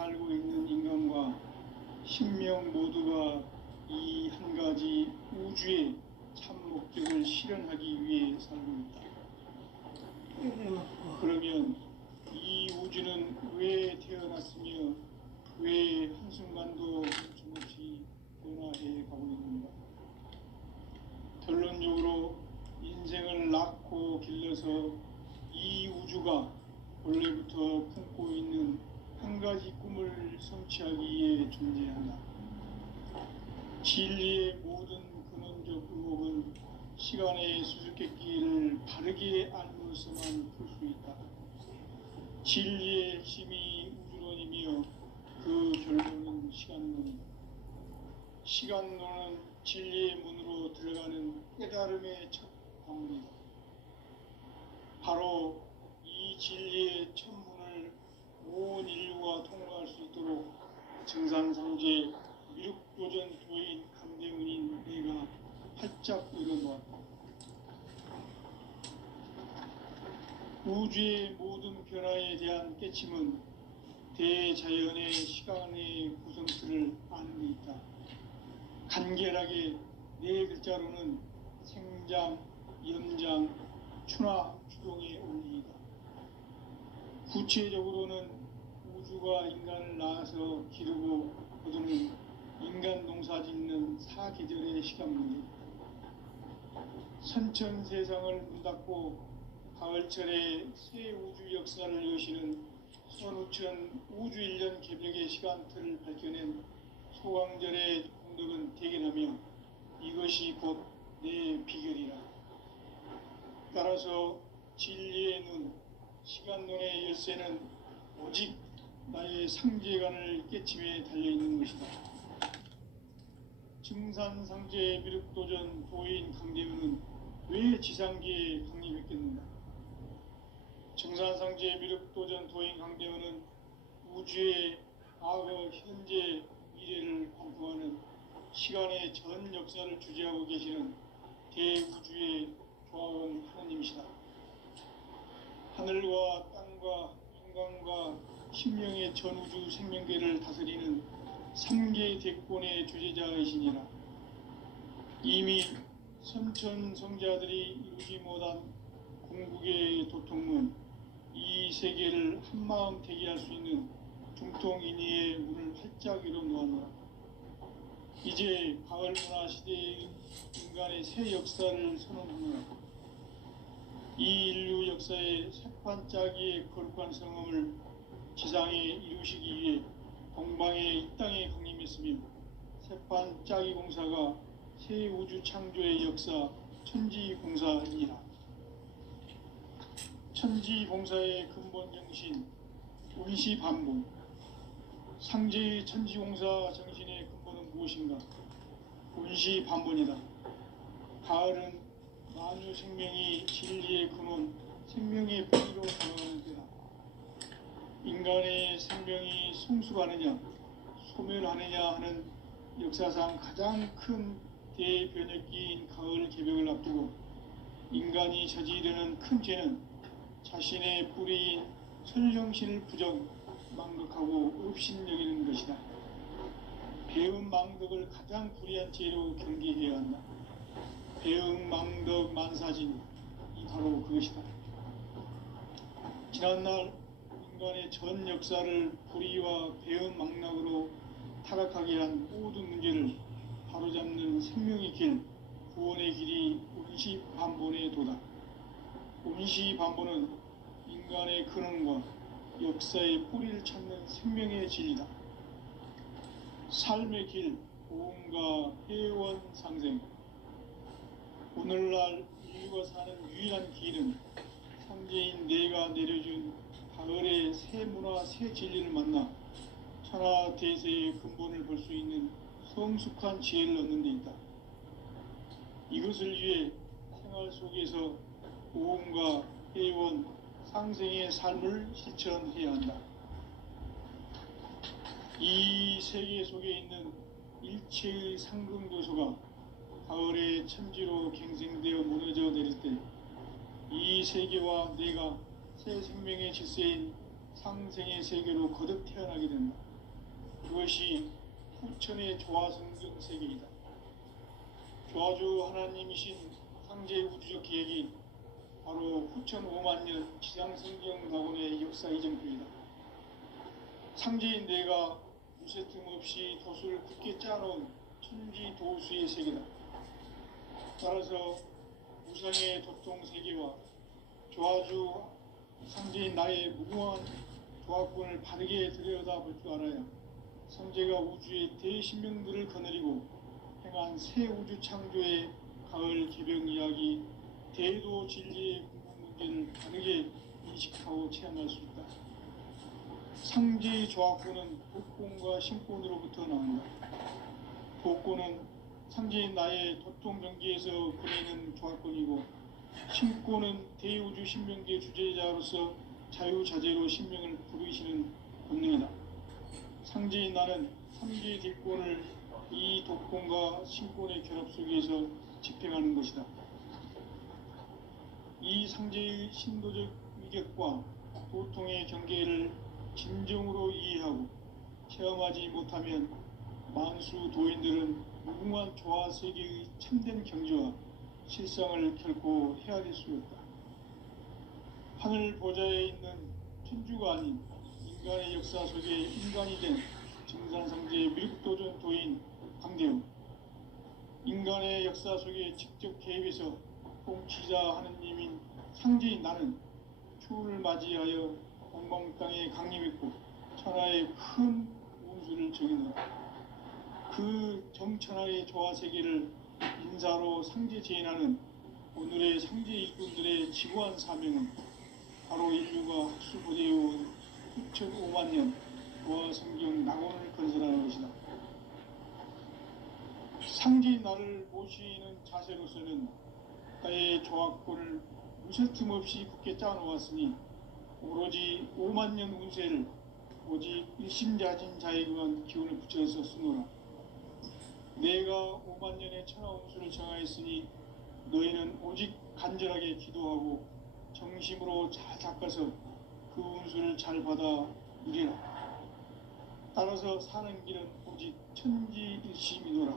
살고 있는 인간과 신명 모두가 이 한 가지 우주의 참 목적을 실현하기 위해 살고 있다. 그러면 이 우주는 왜 태어났으며 왜 한순간도 멈춤없이 변화해 가고 있는가? 결론적으로 인생을 낳고 길러서 이 우주가 원래부터 품고 있는 한 가지 꿈을 성취하기 위해 존재한다. 진리의 모든 근원적 의혹은 시간의 수수께끼를 바르게 알므로서만 풀 수 있다. 진리의 핵심이 우주론이며 그 결론은 시간론이다. 시간론은 진리의 문으로 들어가는 깨달음의 첫 방문이다. 바로 이 진리의 첫 문을 온 인류가 통과할 수 있도록 증산상제 미륵도전 도인 강대문인 내가 활짝 열어놓았다. 우주의 모든 변화에 대한 깨침은 대자연의 시간의 구성틀을 아는 데 있다. 간결하게 네 글자로는 생장, 연장, 추나 추동의 원리이다. 구체적으로는 우주가 인간을 낳아서 기르고 거두는 인간 농사 짓는 사계절의 시간 문제, 선천 세상을 문 닫고 가을철에 새 우주 역사를 여시는 선우천 우주 1년 개벽의 시간틀을 밝혀낸 소강절의 공덕은 대견하며 이것이 곧 내 비결이라. 따라서 진리의 눈, 시간론의 열쇠는 오직 나의 상제관을 깨침에 달려있는 것이다. 증산상제 미륵도전 도인 강대훈은 왜 지상계에 강림했겠는가? 증산상제 미륵도전 도인 강대훈은 우주의 과거, 현재, 미래를 관통하는 시간의 전 역사를 주재하고 계시는 대우주의 조화원 하나님이시다. 하늘과 땅과 인간과 신명의 전우주 생명계를 다스리는 3개 대권의 주재자이시니라. 이미 선천성자들이 이루지 못한 궁극의 도통은 이 세계를 한마음 되게 할 수 있는 중통인의의 문을 활짝 열어놓았노라. 이제 가을 문화 시대의 인간의 새 역사를 선언하노라. 이 인류 역사의 새판짜기의 거룩한 성험을 지상에 이루시기 위해 동방의 이 땅에 강림했으며 새판짜기 공사가 새 우주 창조의 역사 천지공사이니라. 천지공사의 근본 정신 운시반본, 상제의 천지공사 정신의 근본은 무엇인가? 운시반본이다. 가을은 만유 생명이 진리의 근원, 생명의 뿌리로 들어가는 때다. 인간의 생명이 성숙하느냐, 소멸하느냐 하는 역사상 가장 큰 대변혁기인 가을 개벽을 앞두고 인간이 저지르는 큰 죄는 자신의 뿌리인 설령신을 부정, 망극하고 업신여기는 것이다. 배음 망덕을 가장 불의한 죄로 경계해야 한다. 배음 망덕 만사진이 바로 그것이다. 지난날 인간의 전 역사를 불의와 배음 망락으로 타락하게 한 모든 문제를 바로잡는 생명의 길, 구원의 길이 운시반본의 도다. 운시반본은 인간의 근원과 역사의 뿌리를 찾는 생명의 진리다. 삶의 길, 고음과 회원 상생. 오늘날 인류가 사는 유일한 길은 상제인 내가 내려준 가을의 새 문화, 새 진리를 만나 천하 대세의 근본을 볼 수 있는 성숙한 지혜를 얻는 데 있다. 이것을 위해 생활 속에서 고음과 회원, 상생의 삶을 실천해야 한다. 이 세계 속에 있는 일체의 상승도소가 가을의 천지로 갱생되어 무너져 내릴 때 이 세계와 내가 새 생명의 질서인 상생의 세계로 거듭 태어나게 된다. 그것이 후천의 조화성경 세계이다. 조화주 하나님이신 상제 우주적 계획이 바로 후천 5만 년 지상성경 낙원의 역사 이정표이다. 상제인 내가 무쇠틈 없이 돛을 굳게 짜놓은 천지 도수의 세계다. 따라서 우상의 도통 세계와 조화주 상제인 나의 무궁한 조합권을 바르게 들여다볼 줄 알아야 상제가 우주의 대신명들을 거느리고 행한 새 우주 창조의 가을 개병 이야기, 대도 진리의 궁극 문제를 바르게 인식하고 체험할 수 있다. 상제의 조합권은 복권과 신권으로부터 나온다. 복권은 상제인 나의 도통 경계에서 보내는 조합권이고, 신권은 대우주 신명계 주제자로서 자유자재로 신명을 부르시는 본능이다. 상제인 나는 삼계의 딜권을 이 독권과 신권의 결합 속에서 집행하는 것이다. 이 상제의 신도적 위격과 도통의 경계를 진정으로 이해하고 체험하지 못하면 만수 도인들은 무궁한 조화 세계의 참된 경지와 실상을 결코 헤아릴 수 없다. 하늘 보좌에 있는 천주가 아닌 인간의 역사 속에 인간이 된 증산상제의 밀국도전 도인 강대웅, 인간의 역사 속에 직접 개입해서 통치자 하느님인 상제인 나는 추후를 맞이하여 동방 땅에 강림했고 천하의 큰 운수를 정해놓아 그 정천하의 조화 세계를 인사로 상제 제인하는 오늘의 상제 일꾼들의 지구한 사명은 바로 인류가 학수부대해온 후천 5만 년 조화 성경 낙원을 건설하는 것이다. 상제인 나를 모시는 자세로서는 나의 조합권을 무쇠틈 없이 굳게 짜놓았으니 오로지 5만 년 운세를 오직 일심자진 자에게만 기운을 붙여서 쓰노라. 내가 5만 년의 천하 운수를 정하였으니 너희는 오직 간절하게 기도하고 정심으로 잘 닦아서 그 운수를 잘 받아 누리라. 따라서 사는 길은 오직 천지일심이노라.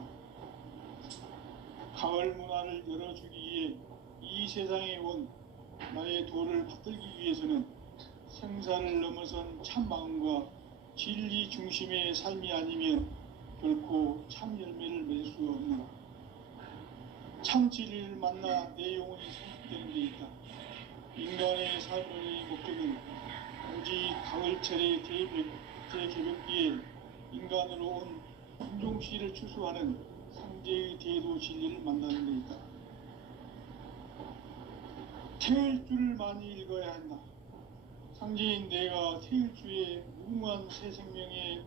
가을 문화를 열어주기 위해 이 세상에 온 나의 도를 받들기 위해서는 생사를 넘어선 참 마음과 진리 중심의 삶이 아니면 결코 참 열매를 맺을 수 없노라. 참 진리를 만나 내 영혼이 성숙되는 데 있다. 인간의 삶의 목적은 오직 가을철의 대개벽기에 인간으로 온 인종씨를 추수하는 상제의 대도 진리를 만나는 데 있다. 태일 줄을 많이 읽어야 한다. 상제인 내가 태일주의 무궁한 새 생명의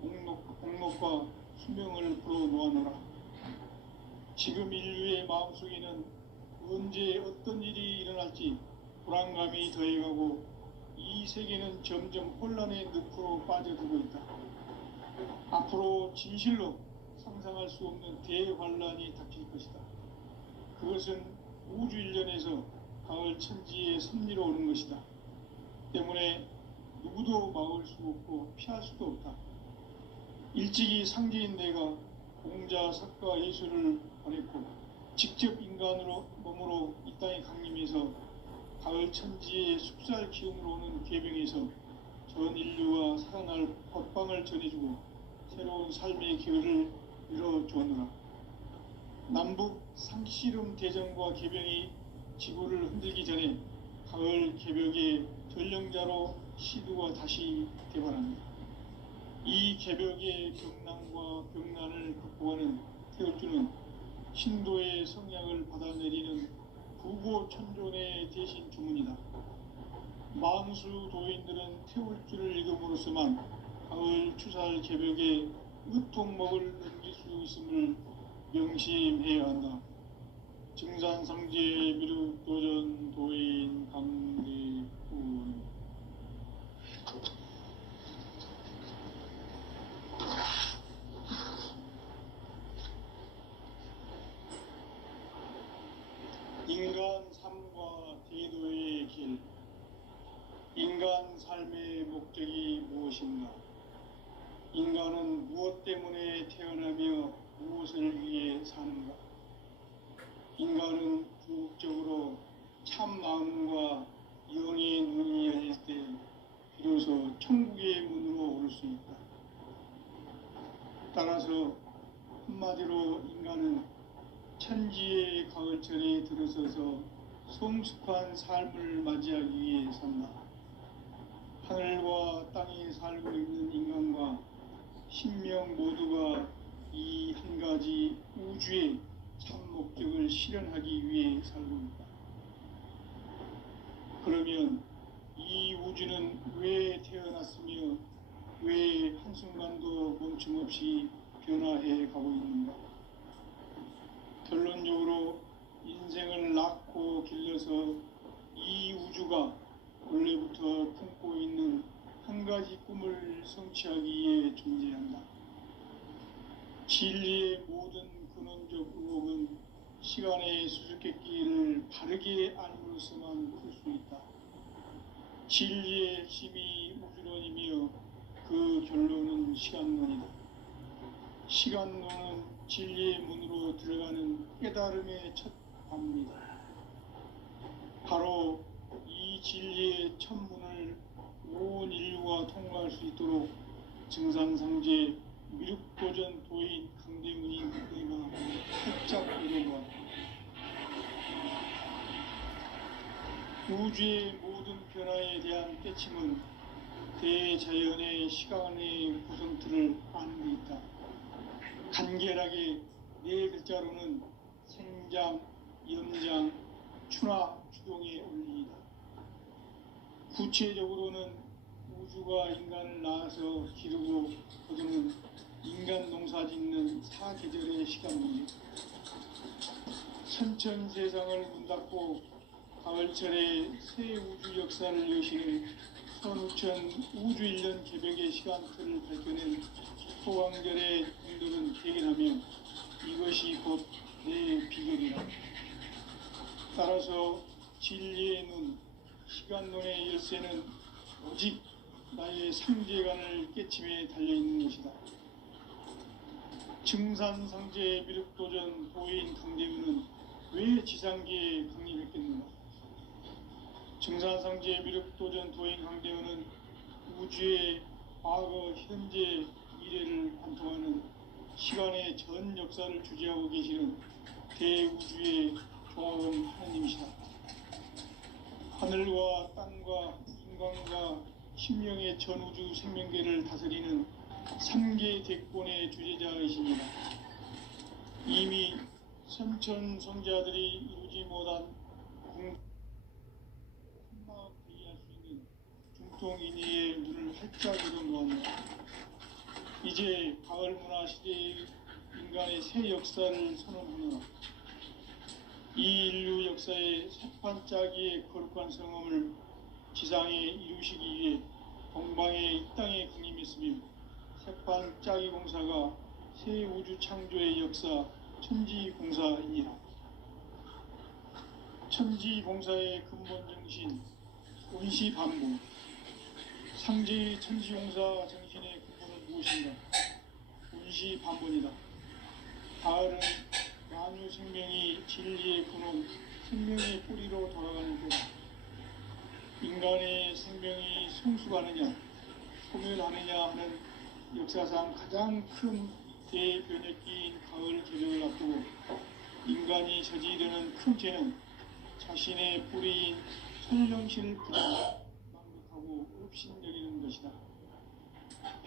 목록과 수명을 불어놓아노라. 지금 인류의 마음속에는 언제 어떤 일이 일어날지 불안감이 더해가고 이 세계는 점점 혼란의 늪으로 빠져들고 있다. 앞으로 진실로 상상할 수 없는 대환란이 닥칠 것이다. 그것은 우주 일련에서 가을 천지의 섭리로 오는 것이다. 때문에 누구도 막을 수 없고 피할 수도 없다. 일찍이 상제인 내가 공자, 석가, 예수를 보냈고 직접 인간으로 몸으로 이 땅에 강림해서 가을 천지의 숲살 기운으로 오는 계병에서 전 인류와 살아날 법방을 전해주고 새로운 삶의 기회를 열어주었노라. 남북 상씨름 대전과 계병이 지구를 흔들기 전에 가을 개벽의 전령자로 시두가 다시 개발합니다. 이 개벽의 경난과 병난을 극복하는 태울주는 신도의 성약을 받아내리는 부고천존의 대신 주문이다. 만수 도인들은 태울주를 읽음으로써만 가을 추살 개벽의 으통목을 넘길 수 있음을 명심해야 한다. 증산상제 미륵도전 도인 강대훈. 인간 삶과 대도의 길. 인간 삶의 목적이 무엇인가? 인간은 무엇 무엇 때문에 태어나며 무엇을 위해 사는가? 인간은 궁극적으로 참 마음과 영의 눈이 열릴 때 비로소 천국의 문으로 올 수 있다. 따라서 한마디로 인간은 천지의 가을철에 들어서서 성숙한 삶을 맞이하기 위해 산다. 하늘과 땅에 살고 있는 인간과 신명 모두가 이 한 가지 우주의 참 목적을 실현하기 위해 살고 있다. 그러면 이 우주는 왜 태어났으며 왜 한순간도 멈춤없이 변화해 가고 있는가? 결론적으로 인생을 낳고 길러서 이 우주가 원래부터 품고 있는 한 가지 꿈을 성취하기 위해 존재한다. 진리의 모든 근원적 의혹은 시간의 수수께끼를 바르게 알므로서만 풀 수 있다. 진리의 핵심이 우주론이며 그 결론은 시간론이다. 시간론은 진리의 문으로 들어가는 깨달음의 첫 관문이다. 바로 이 진리의 첫 문을 온 인류가 통과할 수 있도록 증산상제 미륵도전 도인 강대문인 내가 살짝 열어보았다. 우주의 모든 변화에 대한 깨침은 대자연의 시간의 구성틀을 아는 데 있다. 간결하게 네 글자로는 생장, 연장, 추나 추동의 원리이다. 구체적으로는 우주가 인간을 낳아서 기르고 거두는 인간 농사 짓는 사계절의 시간 문제. 선천 세상을 문 닫고 가을철에 새 우주 역사를 여시는 선우천 우주 1년 개벽의 시간틀을 밝혀낸 소강절의 분들은 대견하며 이것이 곧 내 비결이다. 따라서 진리의 눈, 시간론의 열쇠는 오직 나의 상제관을 깨침에 달려있는 것이다. 증산상제 미륵도전 도인 강대문은 왜 지상계에 강림했겠는가? 증산상제 미륵도전 도인 강대문은 우주의 과거, 현재, 미래를 관통하는 시간의 전 역사를 주재하고 계시는 대우주의 종합원 하느님이시다. 하늘과 땅과 인간과 신명의 전우주 생명계를 다스리는 3계 대권의 주제자이십니다. 이미 선천 성자들이 이루지 못한 한마음 대의할 수 있는 중통인의의 눈을 활짝 열어놓았다. 이제 가을 문화 시대의 인간의 새 역사를 선언하노라. 이 인류 역사의 새판짜기의 거룩한 성험을 지상에 이루시기 위해 동방에 이 땅에 강림했으며 새판짜기 공사가 새 우주 창조의 역사 천지공사이니라. 천지공사의 근본 정신 온시반복. 상제의 천지공사 정신의 근본은 무엇인가? 온시반복이다. 가을은 만유 생명이 진리의 근원, 생명의 뿌리로 돌아가는 때다. 인간의 생명이 성숙하느냐, 소멸하느냐 하는 역사상 가장 큰 대변혁기인 가을 개벽을 앞두고 인간이 저지르는 큰 죄는 자신의 뿌리인 천령신을 망덕하고 업신여기는 것이다.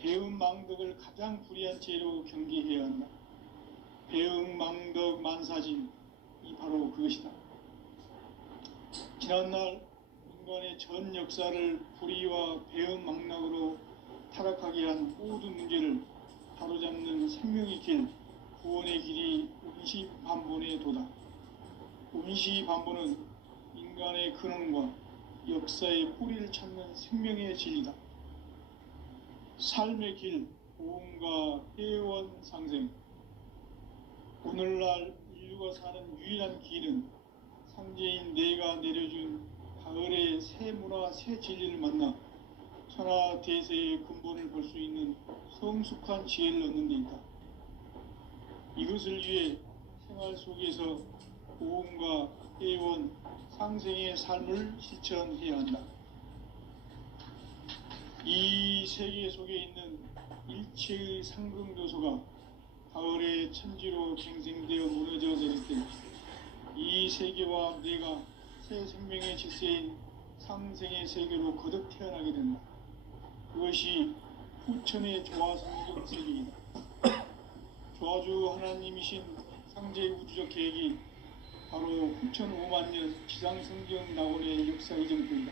배움 망덕을 가장 불의한 죄로 경계해야 한다. 배움 망덕 만사진이 바로 그것이다. 지난날 인간의 전 역사를 불의와 배움 망락으로 타락하게 한 모든 문제를 바로잡는 생명의 길, 구원의 길이 온시반본의 도다. 온시반본은 인간의 근원과 역사의 뿌리를 찾는 생명의 진리다. 삶의 길, 보험과 회원 상생. 오늘날 인류가 사는 유일한 길은 상제인 내가 내려준 가을의 새 문화, 새 진리를 만나 천하 대세의 근본을 볼 수 있는 성숙한 지혜를 얻는 데 있다. 이것을 위해 생활 속에서 고음과 회원, 상생의 삶을 실천해야 한다. 이 세계 속에 있는 일체의 상승 요소가 가을의 천지로 갱생되어 무너져 내릴 때 이 세계와 내가 새 생명의 질서인 상생의 세계로 거듭 태어나게 된다. 그것이 후천의 조화성경 세계이다. 조화주 하나님이신 상제의 우주적 계획이 바로 후천 5만 년 지상성경 낙원의 역사 이정표이다.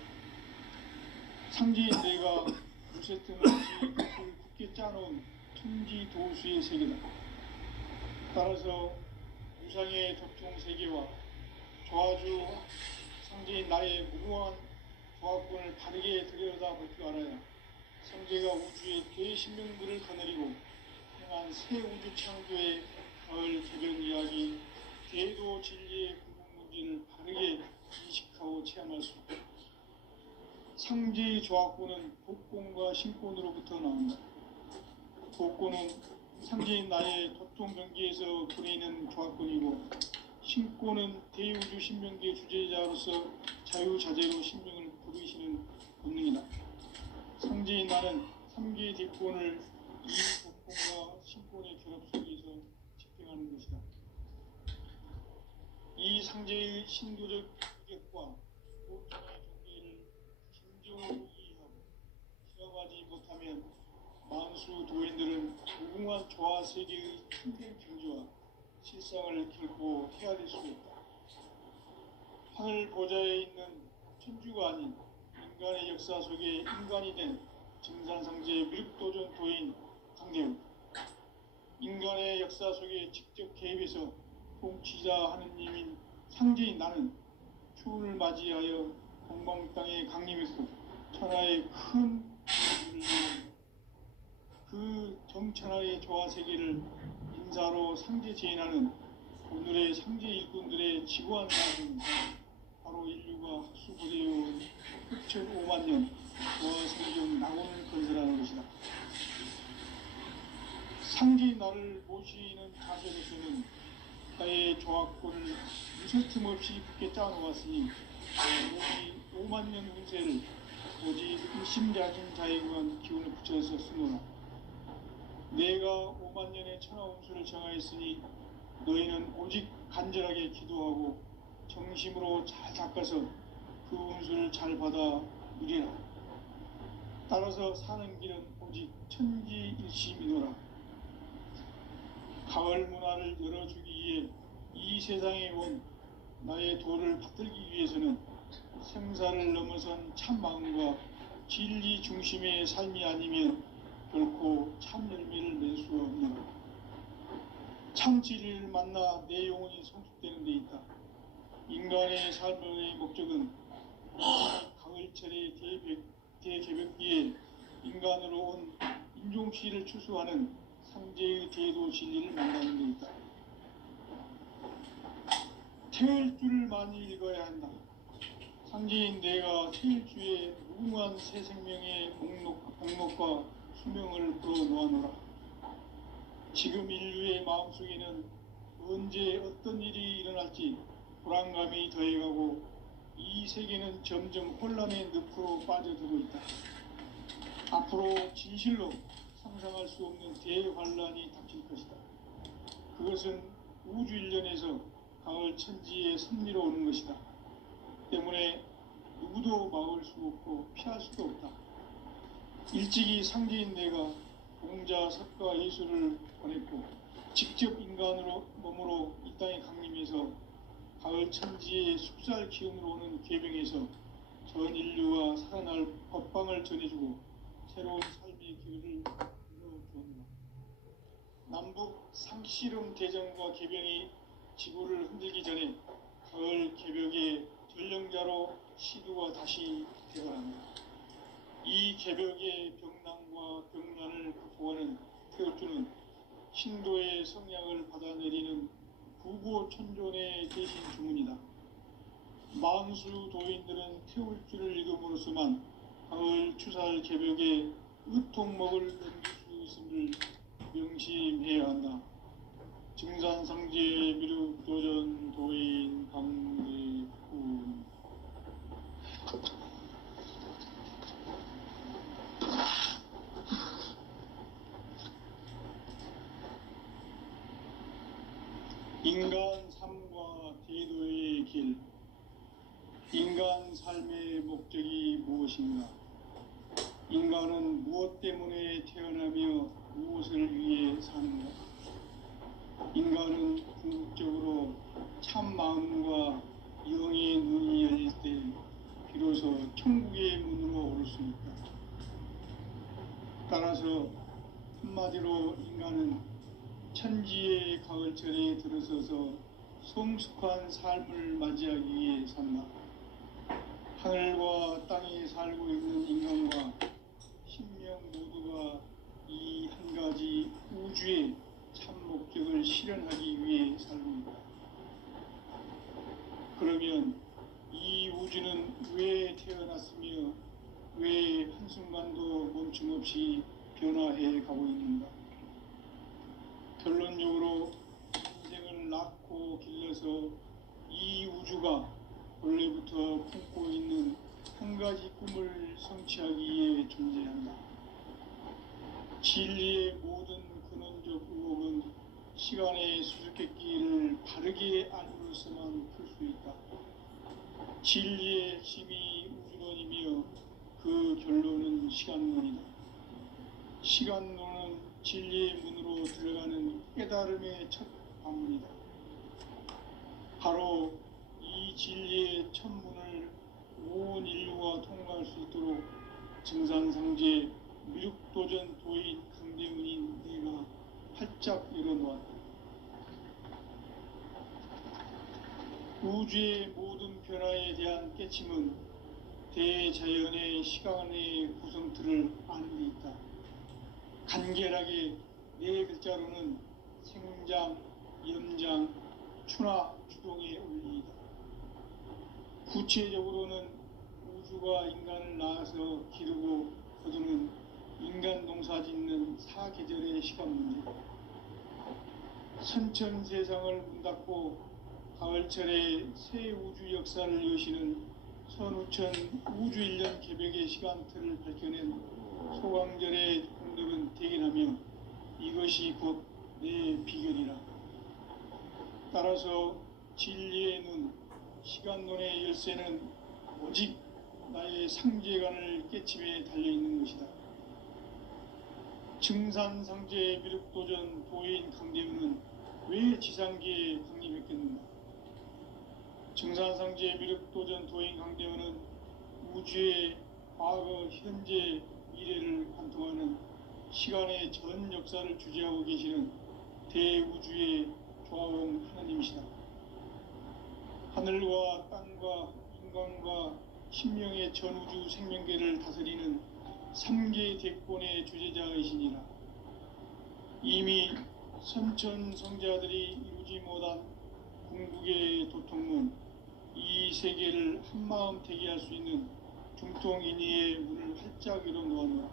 상제인 내가 무쇠 틈 없이 그것을 굳게 짜놓은 천지 도수의 세계다. 따라서 유상의 접종 세계와 조화주 상제인 나의 무궁한 조합권을 바르게 들여다볼 줄 알아야 상제가 우주의 대신명들을 거느리고 행한 새 우주 창조의 가을 개변 이야기, 대도 진리의 궁극문제를 바르게 인식하고 체험할 수 있다. 상제의 조합권은 복권과 신권으로부터 나온다. 복권은 상제인 나의 도통 경기에서 부리는 조합권이고, 신권은 대우주 신명기의 주제자로서 자유자재로 신명을 부르시는 본능이다. 상제인 나는 3개의 대권을 이 복권과 신권의 결합 속에서 집행하는 것이다. 이 상제의 신도적 규격과 복권의 경계를 진정으로 이해하고 시험하지 못하면 만수 도인들은 무궁한 조화 세계의 참된 경지와 실상을 결코 헤아릴 수 없다. 하늘 보좌에 있는 천주가 아닌 인간의 역사 속에 인간이 된 증산상제의 미륵도전 도인 강대우, 인간의 역사 속에 직접 개입해서 통치자 하느님인 상제인 나는 추운을 맞이하여 동방 땅에 강림했고 천하의 큰 그 정천하의 조화 세계를 인사로 상제 제인하는 오늘의 상제 일꾼들의 지구한 사람은 바로 인류가 흡수부대해온 후천 5만 년 조화 성경 낙원을 건설하는 것이다. 상제 나를 모시는 자세로서는 나의 조합권을 무설틈 없이 굳게 짜놓았으니 오직 5만 년 운세를 오직 일심자진 자에게만 기운을 붙여서 쓰노라. 내가 5만 년의 천하 운수를 정하였으니 너희는 오직 간절하게 기도하고 정심으로 잘 닦아서 그 운수를 잘 받아 누리라. 따라서 사는 길은 오직 천지일심이노라. 가을 문화를 열어주기 위해 이 세상에 온 나의 도를 받들기 위해서는 생사를 넘어선 참 마음과 진리 중심의 삶이 아니면 결코 참 열매를 낼 수 없노라. 참 진리를 만나 내 영혼이 성숙되는 데 있다. 인간의 삶의 목적은 가을철의 대개벽기에 인간으로 온 인종시를 추수하는 상제의 대도 진리를 만나는 데 있다. 태일 줄을 많이 읽어야 한다. 상제인 내가 태일주의 무궁한 새 생명의 목록과 수명을 풀어놓아노라. 지금 인류의 마음속에는 언제 어떤 일이 일어날지 불안감이 더해가고 이 세계는 점점 혼란의 늪으로 빠져들고 있다. 앞으로 진실로 상상할 수 없는 대환란이 닥칠 것이다. 그것은 우주 일련에서 가을 천지의 섭리로 오는 것이다. 때문에 누구도 막을 수 없고 피할 수도 없다. 일찍이 상제인 내가 공자, 석가, 예수를 보냈고 직접 인간으로 몸으로 이 땅에 강림해서 가을 천지의 숲살 기운으로 오는 계병에서 전 인류와 살아날 법방을 전해주고 새로운 삶의 기회를 열어주었노라. 남북 상씨름 대전과 계병이 지구를 흔들기 전에 가을 개벽의 전령자로 시두가 다시 되어간다. 이 개벽의 병난과 병난을 극복하는 태우주는 신도의 성량을 받아내리는 부고천존의 대신 주문이다. 만수 도인들은 태울주를 읽음으로써만 가을 추살 개벽에 으통먹을 넘길 수 있음을 명심해야 한다. 증산상제 미륵 도전 도인 강대군. 인간 삶과 대도의 길. 인간 삶의 목적이 무엇인가? 인간은 무엇 때문에 태어나며 무엇을 위해 사는가? 인간은 궁극적으로 참 마음과 영의 눈이 열릴 때 비로소 천국의 문으로 오를 수 있다. 따라서 한마디로 인간은 천지의 가을철에 들어서서 성숙한 삶을 맞이하기 위해 산다. 하늘과 땅에 살고 있는 인간과 신명 모두가 이 한 가지 우주의 참 목적을 실현하기 위해 살고 있다. 그러면 이 우주는 왜 태어났으며 왜 한순간도 멈춤없이 변화해 가고 있는가? 결론적으로 인생을 낳고 길러서 이 우주가 원래부터 품고 있는 한 가지 꿈을 성취하기 위해 존재한다. 진리의 모든 근원적 의혹은 시간의 수수께끼를 바르게 알므로서만 풀 수 있다. 진리의 핵심이 우주론이며 그 결론은 시간론이다. 시간론은 진리의 문으로 들어가는 깨달음의 첫 관문이다. 바로 이 진리의 첫 문을 온 인류가 통과할 수 있도록 증산상제 미륵도전 도인 강대훈인 네가 활짝 열어놓았다. 우주의 모든 변화에 대한 깨침은 대자연의 시간의 구성틀을 아는 데 있다. 간결하게 네 글자로는 생장, 염장, 추나 주동의 원리이다. 구체적으로는 우주가 인간을 낳아서 기르고 거두는 인간 농사 짓는 사계절의 시간 문제. 선천 세상을 문 닫고 가을철에 새 우주 역사를 여시는 선우천 우주 1년 개벽의 시간틀을 밝혀낸 소강절의 공덕은 대견하며 이것이 곧 내 비결이라. 따라서 진리의 눈, 시간론의 열쇠는 오직 나의 상제관을 깨침에 달려있는 것이다. 증산상제 미륵도전 도인 강대훈은 왜 지상계에 강림했겠는가? 증산상제 미륵도전 도인 강대훈은 우주의 과거, 현재, 미래를 관통하는 시간의 전 역사를 주재하고 계시는 대우주의 조화원 하나님이시다. 하늘과 땅과 인간과 신명의 전우주 생명계를 다스리는 3계 대권의 주재자이시니라. 이미 선천성자들이 이루지 못한 궁극의 도통문, 이 세계를 한마음 되게 할 수 있는 중통인의의 문을 활짝 열어놓았노라.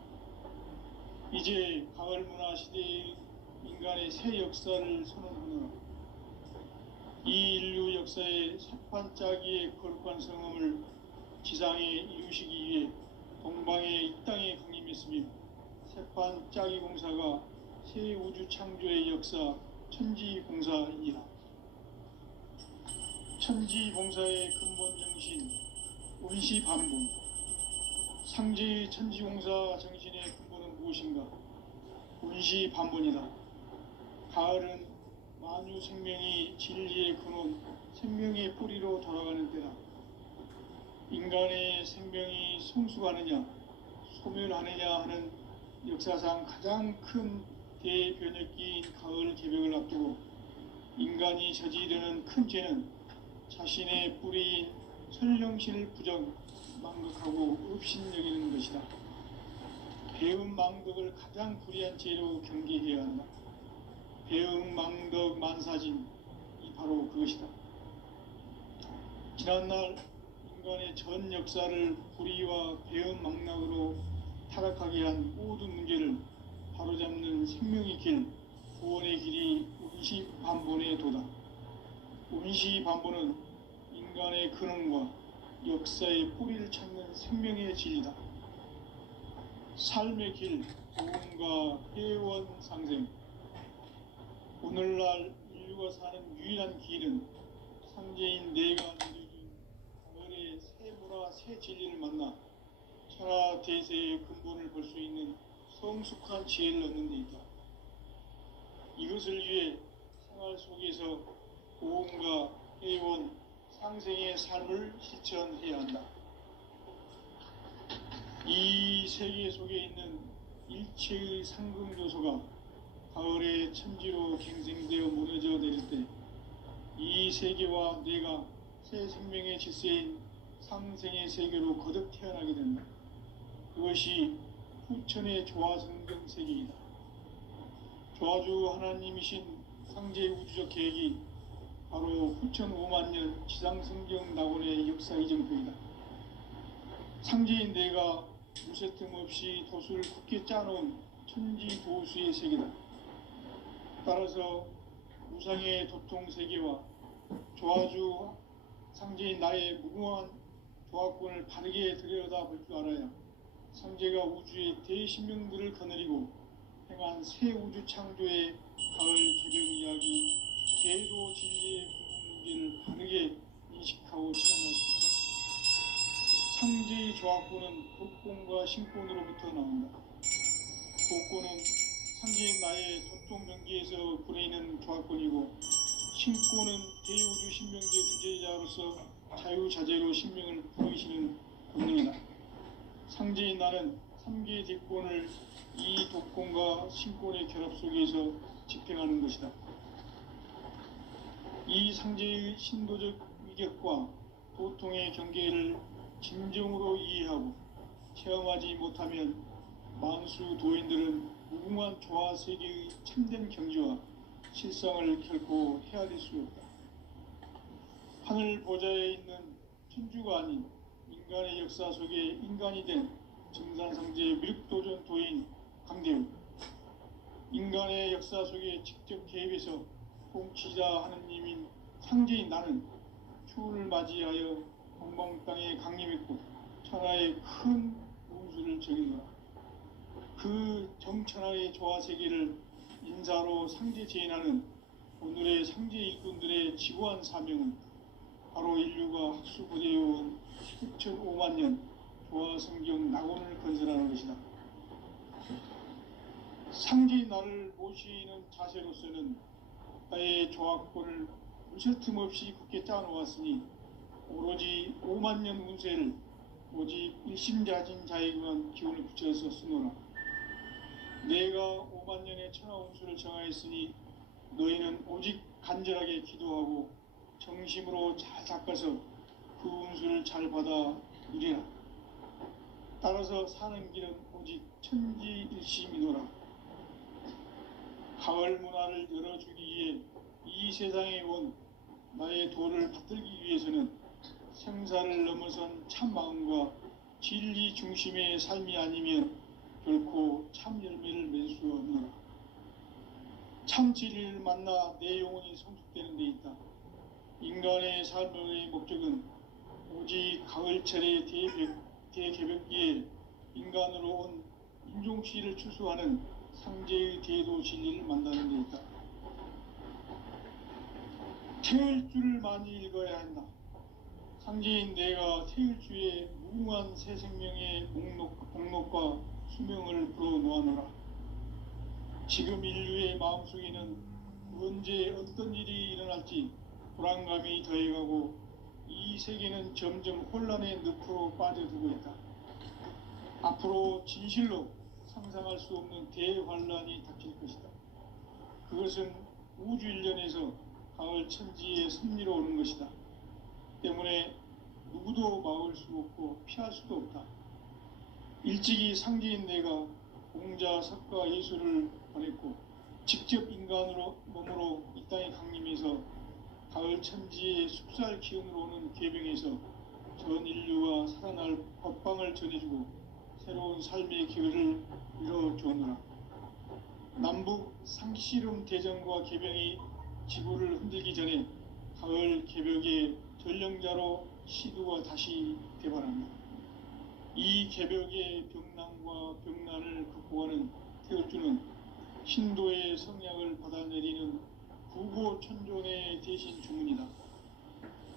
이제 가을문화 시대의 인간의 새 역사를 선언하노라. 이 인류 역사의 삿발짜기의 거룩한 성음을 지상에 이루시기 위해 동방에 이 땅에 강림했으며 새판짜기 공사가 새 우주 창조의 역사 천지공사이니라. 천지공사의 근본 정신 원시반분. 상제의 천지공사 정신의 근본은 무엇인가? 원시반분이다. 가을은 만유 생명이 진리의 근원, 생명의 뿌리로 돌아가는 때다. 인간의 생명이 성숙하느냐, 소멸하느냐 하는 역사상 가장 큰 대변혁기인 가을 개벽을 앞두고 인간이 저지르는 큰 죄는 자신의 뿌리인 설령신을 부정, 망극하고 업신여기는 것이다. 배음 망덕을 가장 불의한 죄로 경계해야 한다. 배음 망덕 만사진이 바로 그것이다. 지난날 인간의 전 역사를 불의와 배은망락으로 타락하게 한 모든 문제를 바로잡는 생명의 길, 구원의 길이 운시반본의 도다. 운시반본은 인간의 근원과 역사의 뿌리를 찾는 생명의 진리다. 삶의 길, 구원과 회원 상생. 오늘날 인류가 사는 유일한 길은 상제인 내가 내려준 가을의 새 문화, 새 진리를 만나 천하 대세의 근본을 볼 수 있는 성숙한 지혜를 얻는 데 있다. 이것을 위해 생활 속에서 보험과 회원, 상생의 삶을 실천해야 한다. 이 세계 속에 있는 일체의 상금 요소가 가을의 천지로 갱생되어 무너져 내릴 때 이 세계와 내가 새 생명의 질서인 상생의 세계로 거듭 태어나게 된다. 그것이 후천의 조화성경 세계이다. 조화주 하나님이신 상제 우주적 계획이 바로 후천 5만년 지상성경 낙원의 역사 이정표이다. 상제인 내가 무쇠 틈 없이 도수를 굳게 짜놓은 천지도수의 세계다. 따라서 우상의 도통 세계와 조화주 상제인 나의 무궁한 조화권을 바르게 들여다볼 줄 알아야 상제가 우주의 대신명들을 거느리고 행한 새 우주 창조의 가을 개벽 이야기, 계도 진리의 궁극 문제를 바르게 인식하고 체험할 수 있다. 상제의 조화권은 독권과 신권으로부터 나온다. 독권은 상제인 나의 도통 경계에서 부리는 조화권이고, 신권은 대우주 신명계 주제자로서 자유자재로 신명을 부르시는 권능이다. 상제인 나는 3개의 대권을 이 독권과 신권의 결합 속에서 집행하는 것이다. 이 상제의 신도적 위격과 도통의 경계를 진정으로 이해하고 체험하지 못하면 만수 도인들은 무궁한 조화 세계의 참된 경지와 실상을 결코 헤아릴 수 없다. 하늘 보좌에 있는 천주가 아닌 인간의 역사 속에 인간이 된 증산상제의 미륵도전 도인 강대우, 인간의 역사 속에 직접 개입해서 통치자 하느님인 상제인 나는 추운을 맞이하여 동방 땅에 강림했고 천하의 큰 운수를 정했노라. 그 정천하의 조화 세계를 인사로 상제 제인하는 오늘의 상제 일꾼들의 지고한 사명은 바로 인류가 학수고대해온 6,500만 조화 성경 낙원을 건설하는 것이다. 상제인 나를 모시는 자세로서는 나의 조화권을 무쇠 틈 없이 굳게 짜놓았으니 오로지 5만년 운세를 오직 일심자진 자에게만 기운을 붙여서 쓰노라. 내가 5만년의 천하 운수를 정하였으니 너희는 오직 간절하게 기도하고 정심으로 잘 닦아서 그 운수를 잘 받아 누리라. 따라서 사는 길은 오직 천지일심이노라. 가을 문화를 열어주기 위해 이 세상에 온 나의 도를 받들기 위해서는 생사를 넘어선 참마음과 진리 중심의 삶이 아니면 결코 참 열매를 맺을 수 없노라. 참 진리를 만나 내 영혼이 성숙되는 데 있다. 인간의 삶의 목적은 오직 가을철의 대개벽기에 인간으로 온 인종시를 추수하는 상제의 대도 진리를 만나는 데 있다. 태을 줄을 많이 읽어야 한다. 상제인 내가 태일주의 무궁한 새 생명의 목록과 수명을 불어놓아노라. 지금 인류의 마음속에는 언제 어떤 일이 일어날지 불안감이 더해가고 이 세계는 점점 혼란의 늪으로 빠져들고 있다. 앞으로 진실로 상상할 수 없는 대환란이 닥칠 것이다. 그것은 우주 일련에서 가을 천지의 섭리로 오는 것이다. 때문에 누구도 막을 수 없고 피할 수도 없다. 일찍이 상제인 내가 공자, 석가, 예수를 보냈고 직접 인간으로 몸으로 이 땅에 강림해서 가을 천지의 숲살 기운으로 오는 계병에서 전 인류가 살아날 법방을 전해주고 새로운 삶의 기회를 열어주었노라. 남북 상씨름 대전과 개병이 지구를 흔들기 전에 가을 개벽의 전령자로 시두가 다시 대발합니다. 이 개벽의 병난과 병난을 극복하는 태울주는 신도의 성약을 받아내리는 구고천존의 대신 주문이다.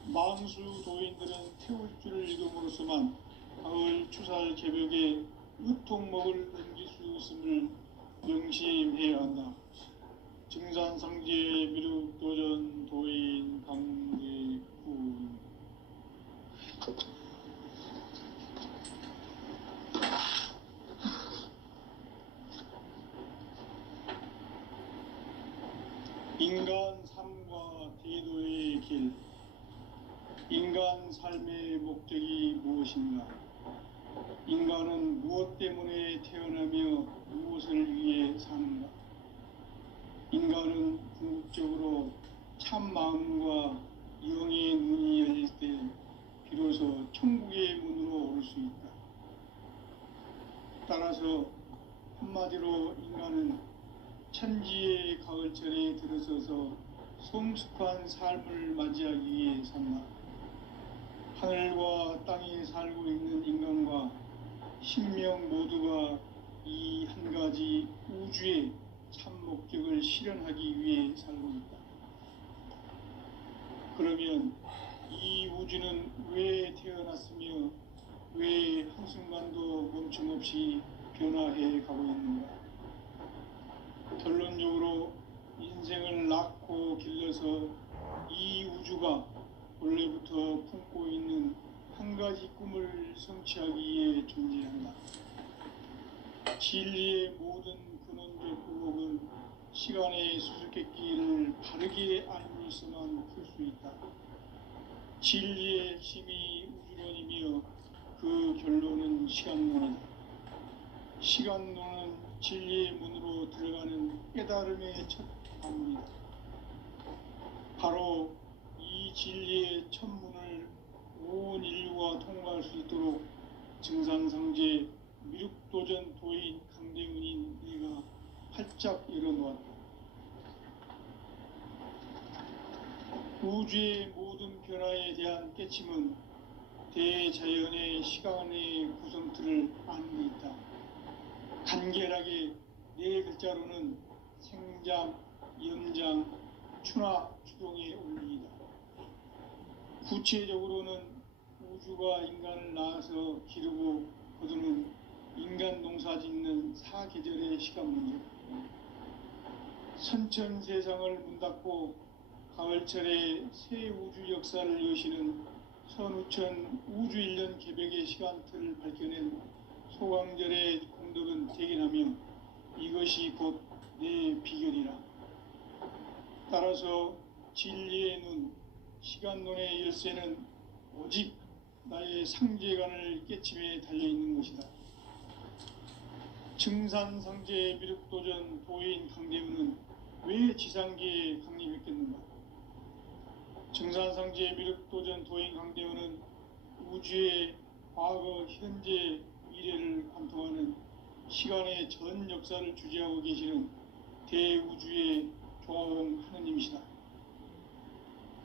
만수 도인들은 태울주를 읽음으로써만 가을 추살 개벽에 의통목을 넘길 수 있음을 명심해야 한다. 증산상제 미륵도전 도인 강제군. 인간 삶과 대도의 길. 인간 삶의 목적이 무엇인가? 인간은 무엇 때문에 태어나며 무엇을 위해 사는가? 인간은 궁극적으로 참 마음과 영의 눈이 열릴 때 비로소 천국의 문으로 오를 수 있다. 따라서 한마디로 인간은 천지의 가을철에 들어서서 성숙한 삶을 맞이하기 위해 산다. 하늘과 땅에 살고 있는 인간과 신명 모두가 이 한 가지 우주의 참 목적을 실현하기 위해 살고 있다. 그러면 이 우주는 왜 태어났으며 왜 한순간도 멈춤없이 변화해 가고 있는가? 결론적으로 인생을 낳고 길러서 이 우주가 원래부터 품고 있는 한 가지 꿈을 성취하기 위해 존재한다. 진리의 모든 근원적 의혹은 시간의 수수께끼를 바르게 알므로서만 풀 수 있다. 진리의 핵심이 우주론이며 그 결론은 시간론이다. 시간론은 진리의 문으로 들어가는 깨달음의 첫 방문이다. 바로 이 진리의 첫 문을 온 인류가 통과할 수 있도록 증산상제 미륵도전 도인 강대훈인 내가 활짝 열어놓았다. 우주의 모든 변화에 대한 깨침은 대자연의 시간의 구성틀을 아는 데 있다. 간결하게 네 글자로는 생장, 염장, 추나 추동의 원리이다. 구체적으로는 우주가 인간을 낳아서 기르고 거두는 인간 농사 짓는 사계절의 시간 문제. 선천 세상을 문 닫고 가을철에 새 우주 역사를 여시는 선우천 우주 1년 개벽의 시간틀을 밝혀낸 소강절의 공덕은 대견하며 이것이 곧 내 비결이라. 따라서 진리의 눈, 시간론의 열쇠는 오직 나의 상제관을 깨침에 달려있는 것이다. 증산상제 미륵도전 도인 강대훈은 왜 지상계에 강림했겠는가? 증산상제 미륵도전 도인 강대훈은 우주의 과거, 현재, 미래를 관통하는 시간의 전 역사를 주재하고 계시는 대우주의 조화원 하느님이시다.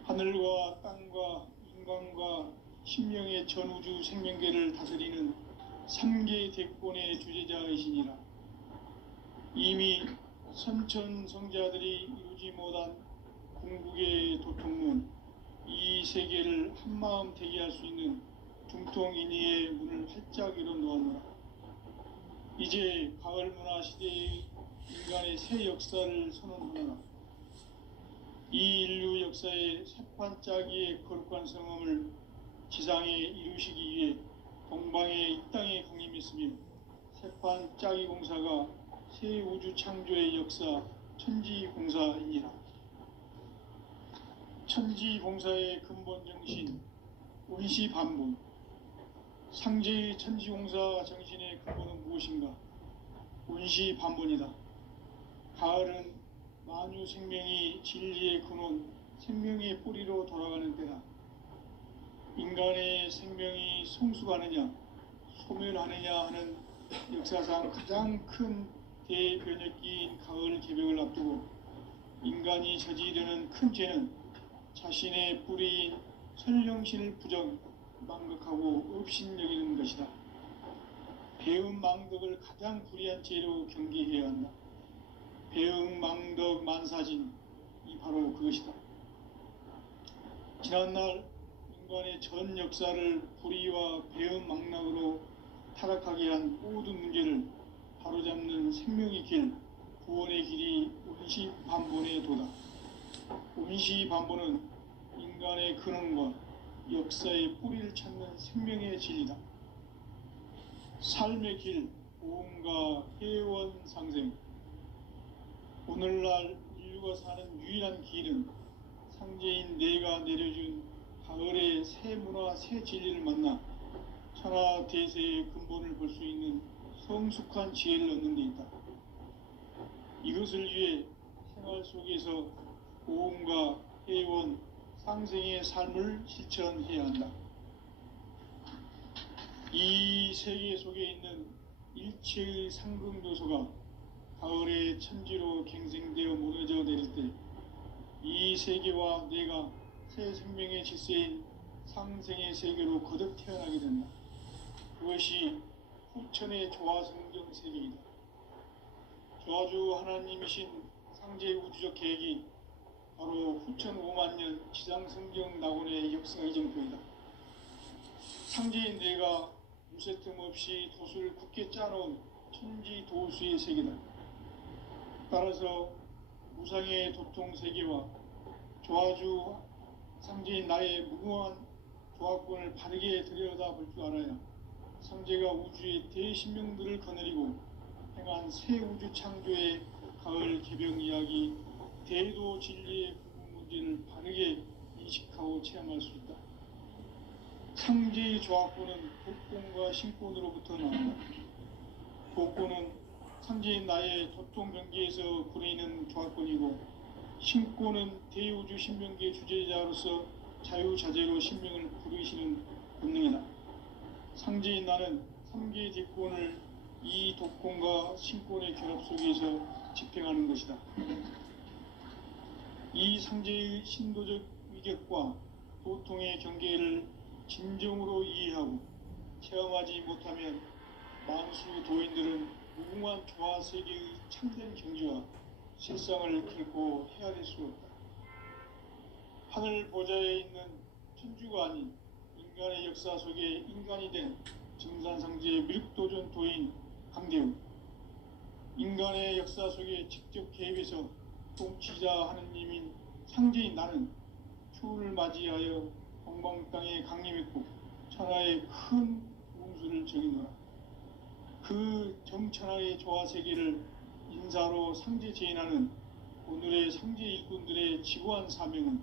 하늘과 땅과 인간과 신명의 전우주 생명계를 다스리는 3계 대권의 주재자이시니라. 이미 선천성자들이 이루지 못한 궁극의 도통문, 이 세계를 한마음 되게 할 수 있는 중통인의의 문을 활짝 열어놓았노라. 이제 가을 문화 시대의 인간의 새 역사를 선언하노라. 이 인류 역사의 새판짜기의 거룩한 성험을 지상에 이루시기 위해 동방에 이 땅에 강림했으며 새판짜기 공사가 새 우주 창조의 역사 천지공사이니라. 천지공사의 근본 정신 원시반분. 상제의 천지공사 정신의 근본은 무엇인가? 원시반분이다. 가을은 만유 생명이 진리의 근원, 생명의 뿌리로 돌아가는 때다. 인간의 생명이 성숙하느냐 소멸하느냐 하는 역사상 가장 큰 대변혁기인 가을 개벽을 앞두고 인간이 저지르는 큰 죄는 자신의 뿌리인 선령신을 부정, 망각하고 업신여기는 것이다. 배음 망덕을 가장 불의한 죄로 경계해야 한다. 배음 망덕 만사진이 바로 그것이다. 지난날 인간의 전 역사를 불의와 배음 망락으로 타락하게 한 모든 문제를 바로잡는 생명의 길, 구원의 길이 운시반본의 도다. 운시반본은 인간의 근원과 역사의 뿌리를 찾는 생명의 진리다. 삶의 길, 보험과 회원 상생. 오늘날 인류가 사는 유일한 길은 상제인 내가 내려준 가을의 새 문화, 새 진리를 만나 천하 대세의 근본을 볼 수 있는 성숙한 지혜를 얻는 데 있다. 이것을 위해 생활 속에서 보험과 회원, 상생의 삶을 실천해야 한다. 이 세계 속에 있는 일체의 상승도소가 가을의 천지로 갱생되어 무너져 내릴 때 이 세계와 내가 새 생명의 질서인 상생의 세계로 거듭 태어나게 된다. 그것이 후천의 조화성경 세계이다. 조화주 하나님이신 상제 우주적 계획이 바로 후천 5만 년 지상성경 낙원의 역사 이정표이다. 상제인 내가 무쇠틈 없이 도수를 굳게 짜놓은 천지 도수의 세계다. 따라서 무상의 도통 세계와 조화주 상제인 나의 무궁한 조화권을 바르게 들여다볼 줄 알아야 상제가 우주의 대신명들을 거느리고 행한 새 우주 창조의 가을 개벽 이야기, 대도 진리의 구분 문제를 바르게 인식하고 체험할 수 있다. 상제의 조화권은 도권과 신권으로부터 나온다. 도권은 상제인 나의 도통 경계에서 구해있는 조화권이고, 신권은 대우주 신명기의 주제자로서 자유자재로 신명을 부르시는 본능이다. 상제인 나는 3개의 대권을 이 도권과 신권의 결합 속에서 집행하는 것이다. 이 상제의 신도적 위격과 도통의 경계를 진정으로 이해하고 체험하지 못하면 만수 도인들은 무궁한 조화 세계의 참된 경지와 실상을 결코 헤아릴 수 없다. 하늘 보좌에 있는 천주가 아닌 인간의 역사 속에 인간이 된 증산상제의 밀도전 도인 강대우, 인간의 역사 속에 직접 개입해서 통치자 하느님인 상제인 나는 추운을 맞이하여 동방 땅에 강림했고 천하의 큰 웅수를 정의노라. 그 정천하의 조화 세계를 인사로 상제 제인하는 오늘의 상제 일꾼들의 지구한 사명은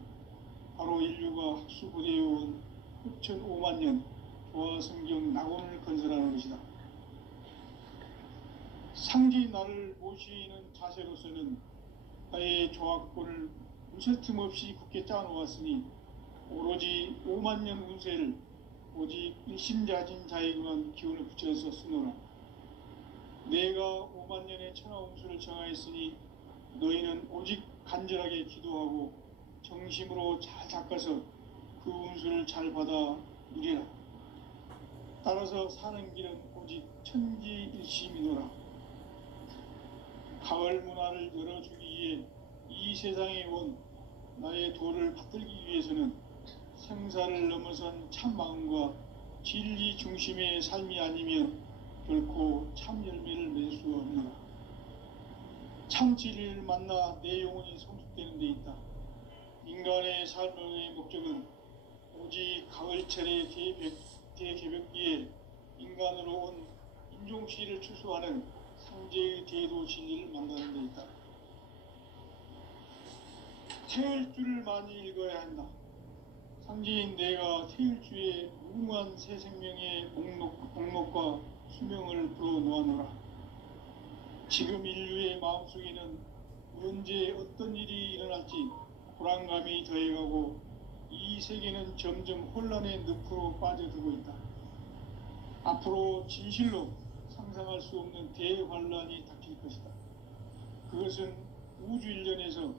바로 인류가 학수고대해온 후천 5만 년 조화 성경 낙원을 건설하는 것이다. 상제인 나를 모시는 자세로서는 나의 조화권을 무쇠틈 없이 굳게 짜놓았으니 오로지 5만 년 운세를 오직 일심자진 자에게만 기운을 붙여서 쓰노라. 내가 5만 년의 천하 운수를 정하였으니 너희는 오직 간절하게 기도하고 정심으로 잘 닦아서 그 운수를 잘 받아 누리라. 따라서 사는 길은 오직 천지일심이노라. 가을 문화를 열어주기 위해 이 세상에 온 나의 도를 받들기 위해서는 생사를 넘어선 참 마음과 진리 중심의 삶이 아니면 결코 참 열매를 맺을 수 없노라. 참 진리를 만나 내 영혼이 성숙되는 데 있다. 인간의 삶의 목적은 오직 가을철의 대개벽기에 인간으로 온 인종시를 추수하는 상제의 대도 진리를 만나는 데 있다. 태일주를 많이 읽어야 한다. 상제인 내가 태일주의 무궁한 새 생명의 목록과 수명을 풀어놓아노라. 지금 인류의 마음속에는 언제 어떤 일이 일어날지 불안감이 더해가고 이 세계는 점점 혼란의 늪으로 빠져들고 있다. 앞으로 진실로 상상할 수 없는 대환란이 닥칠 것이다. 그것은 우주 일련에서